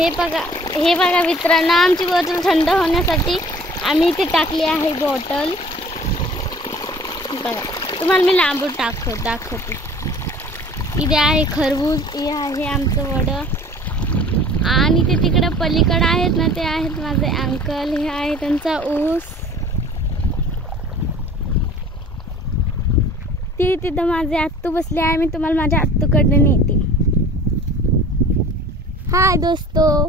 हे बघा मित्रांनो, आमची बॉटल थंड होण्यासाठी आम्ही इथे टाकली आहे बॉटल. बघा तुम्हाला मी लांबून दाखवते. इथे आहे खरबूज, हे आहे आमचं वड आणि ते तिकडं पलीकडे आहेत ना, ते आहेत माझे अंकल. हे आहे त्यांचा ऊस. तिथं माझे आत्तू बसले आहे. मी तुम्हाला माझ्या आत्तूकडे नेते. हाय दोस्तो.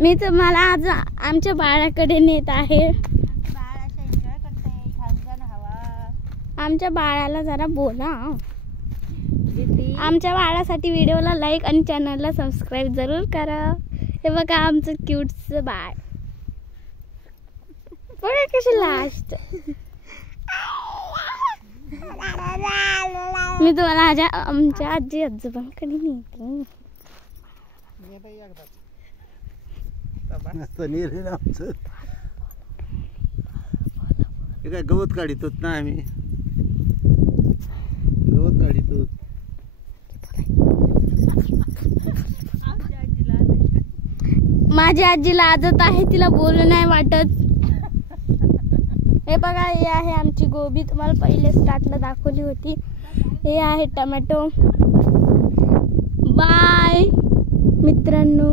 मी तुम्हाला आज आमच्या बाळाकडे नेत आहे. आमच्या बाळाला जरा बोला. आमच्या बाळासाठी व्हिडिओला लाईक आणि चॅनलला सबस्क्राईब जरूर करा. हे बघा आमचं क्यूटचं बाळ. बघा कशी लास्ट. मी तुम्हाला आमच्या आजी आजोबांकडे नेते. काय गवत काढितो ना आम्ही. गवत काढितो. माझी आजी लाजत आहे, तिला बोलू नाही वाटत. हे बघा, हे आहे आमची गोबी. तुम्हाला पहिले स्टार्टला दाखवली होती. हे आहे टोमॅटो. बाय मित्रांनो.